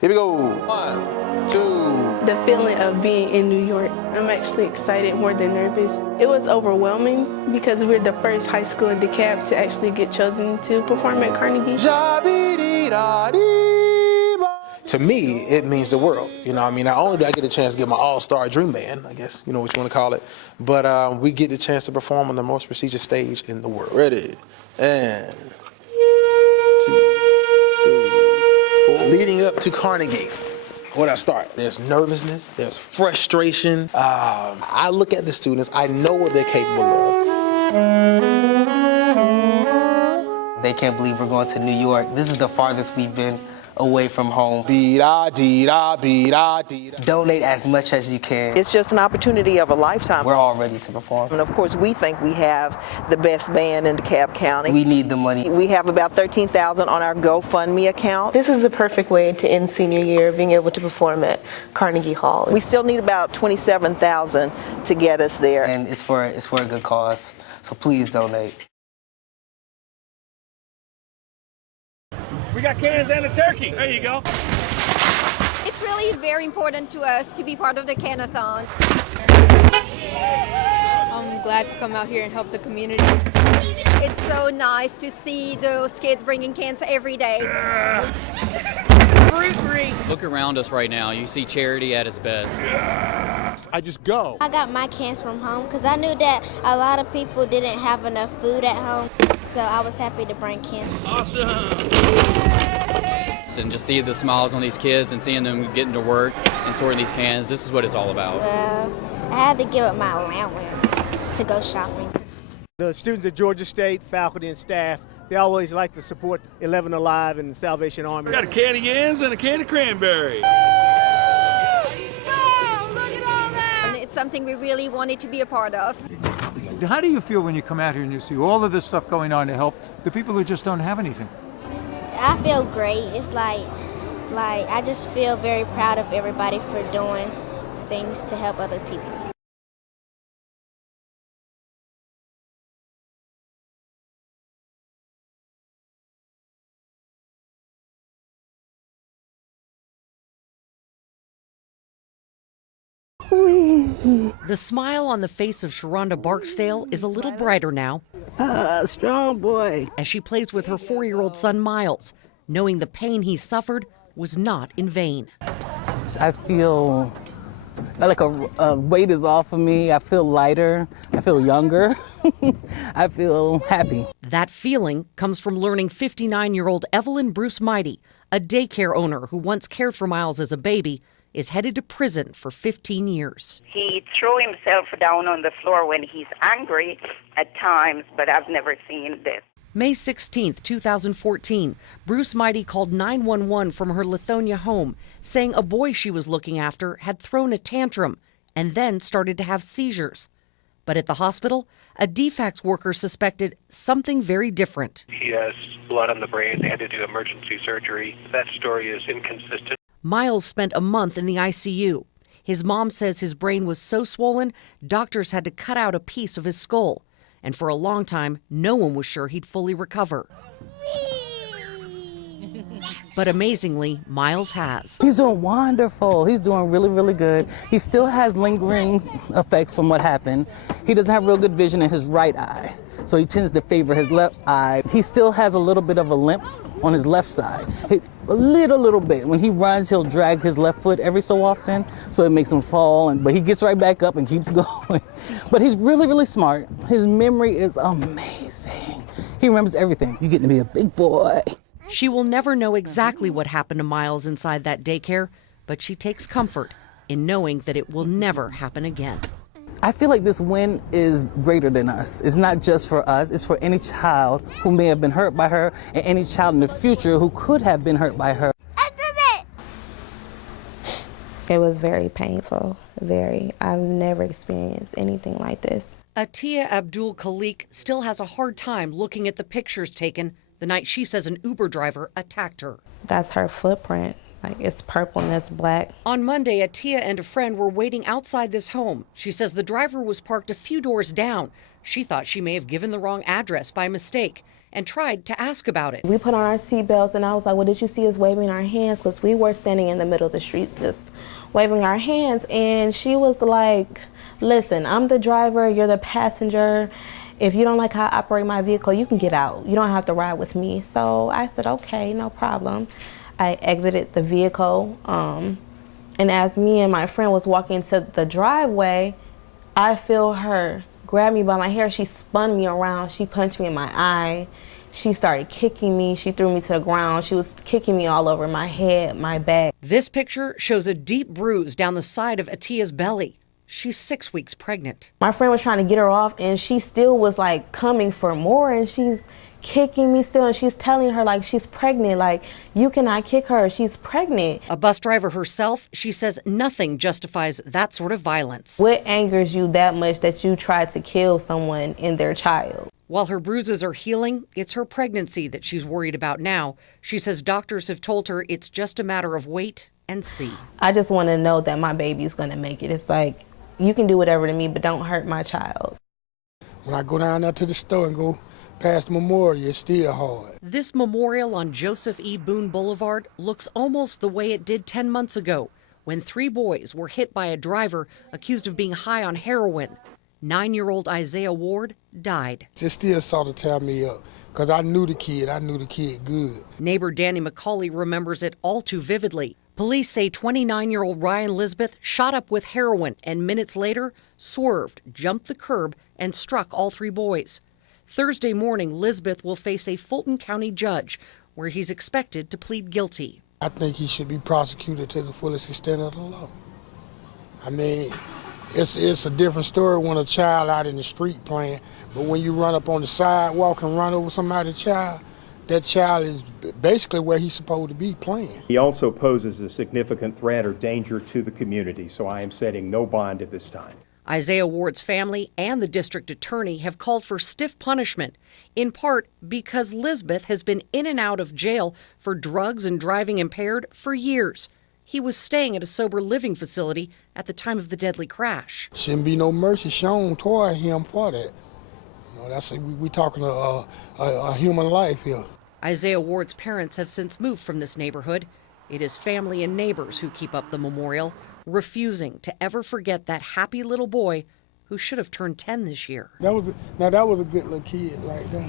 Here we go. 1, 2. The feeling of being in New York, I'm actually excited more than nervous. It was overwhelming because we're the first high school in DeKalb to actually get chosen to perform at Carnegie. To me, it means the world. You know, I mean, not only do I get a chance to get my all-star dream band, I guess, you know what you want to call it, but we get the chance to perform on the most prestigious stage in the world. Ready? And 2, 3, 4. Leading up to Carnegie, when I start, there's nervousness, there's frustration. I look at the students, I know what they're capable of. They can't believe we're going to New York. This is the farthest we've been away from home. Donate as much as you can. It's just an opportunity of a lifetime. We're all ready to perform. And of course, we think we have the best band in DeKalb County. We need the money. We have about $13,000 on our GoFundMe account. This is the perfect way to end senior year, being able to perform at Carnegie Hall. We still need about $27,000 to get us there. And it's for a good cause, so please donate. We got cans and a turkey. There you go. It's really very important to us to be part of the Canathon. I'm glad to come out here and help the community. It's so nice to see those kids bringing cans every day. Look around us right now. You see charity at its best. I just go. I got my cans from home because I knew that a lot of people didn't have enough food at home. So I was happy to bring cans. Awesome. And just see the smiles on these kids and seeing them getting to work and sorting these cans. This is what it's all about. Well, I had to give up my allowance to go shopping. The students at Georgia State, faculty, and staff, they always like to support 11 Alive and the Salvation Army. We got a can of yams and a can of cranberry. And it's something we really wanted to be a part of. How do you feel when you come out here and you see all of this stuff going on to help the people who just don't have anything? I feel great. It's like I just feel very proud of everybody for doing things to help other people. The smile on the face of Sharonda Barksdale is a little brighter now. Strong boy. As she plays with her 4-year-old son, Miles, knowing the pain he suffered was not in vain. I feel like a weight is off of me. I feel lighter. I feel younger. I feel happy. That feeling comes from learning 59-year-old Evelyn Bruce Mighty, a daycare owner who once cared for Miles as a baby, is headed to prison for 15 years. He threw himself down on the floor when he's angry at times, but I've never seen this. May 16, 2014, Bruce Mighty called 911 from her Lithonia home, saying a boy she was looking after had thrown a tantrum and then started to have seizures. But at the hospital, a DFACS worker suspected something very different. He has blood on the brain. They had to do emergency surgery. That story is inconsistent. Miles spent a month in the ICU. His mom says his brain was so swollen, doctors had to cut out a piece of his skull. And for a long time, no one was sure he'd fully recover. But amazingly, Miles has. He's doing wonderful. He's doing really, really good. He still has lingering effects from what happened. He doesn't have real good vision in his right eye, so he tends to favor his left eye. He still has a little bit of a limp on his left side. A little bit. When he runs, he'll drag his left foot every so often, so it makes him fall, but he gets right back up and keeps going. But he's really, really smart. His memory is amazing. He remembers everything. You're getting to be a big boy. She will never know exactly what happened to Miles inside that daycare, but she takes comfort in knowing that it will never happen again. I feel like this win is greater than us. It's not just for us, it's for any child who may have been hurt by her and any child in the future who could have been hurt by her. It was very painful, very. I've never experienced anything like this. Atiya Abdul Khalik still has a hard time looking at the pictures taken the night she says an Uber driver attacked her. That's her footprint. Like, it's purple and it's black. On Monday, Atiya and a friend were waiting outside this home. She says the driver was parked a few doors down. She thought she may have given the wrong address by mistake. and tried to ask about it. We put on our seatbelts, and I was like, well, did you see us waving our hands? Because we were standing in the middle of the street just waving our hands. And she was like, listen, I'm the driver, you're the passenger. If you don't like how I operate my vehicle, you can get out. You don't have to ride with me. So I said, okay, no problem. I exited the vehicle. And as me and my friend was walking to the driveway, I feel her grab me by my hair. She spun me around. She punched me in my eye. She started kicking me. She threw me to the ground. She was kicking me all over my head, my back. This picture shows a deep bruise down the side of Atia's belly. She's 6 weeks pregnant. My friend was trying to get her off, and she still was like coming for more, and she's kicking me still, and she's telling her like she's pregnant, like you cannot kick her, she's pregnant. A bus driver herself, she says nothing justifies that sort of violence. What angers you that much that you tried to kill someone and their child? While her bruises are healing, it's her pregnancy that she's worried about now. She says doctors have told her it's just a matter of wait and see. I just want to know that my baby's gonna make it. It's like, you can do whatever to me, but don't hurt my child. When I go down there to the store and go past the memorial, it's still hard. This memorial on Joseph E. Boone Boulevard looks almost the way it did 10 months ago, when 3 boys were hit by a driver accused of being high on heroin. 9-year-old Isaiah Ward died. It still sort of tear me up, because I knew the kid good. Neighbor Danny McCauley remembers it all too vividly. Police say 29-year-old Ryan Lisbeth shot up with heroin and minutes later swerved, jumped the curb, and struck all 3 boys. Thursday morning, Lisbeth will face a Fulton County judge, where he's expected to plead guilty. I think he should be prosecuted to the fullest extent of the law. I mean, it's a different story when a child out in the street playing, but when you run up on the sidewalk and run over somebody's child, that child is basically where he's supposed to be playing. He also poses a significant threat or danger to the community, so I am setting no bond at this time. Isaiah Ward's family and the district attorney have called for stiff punishment, in part because Lisbeth has been in and out of jail for drugs and driving impaired for years. He was staying at a sober living facility at the time of the deadly crash. Shouldn't be no mercy shown toward him for that. You know, we talking a human life here. Isaiah Ward's parents have since moved from this neighborhood. It is family and neighbors who keep up the memorial, refusing to ever forget that happy little boy who should have turned 10 this year. That was a good little kid right there.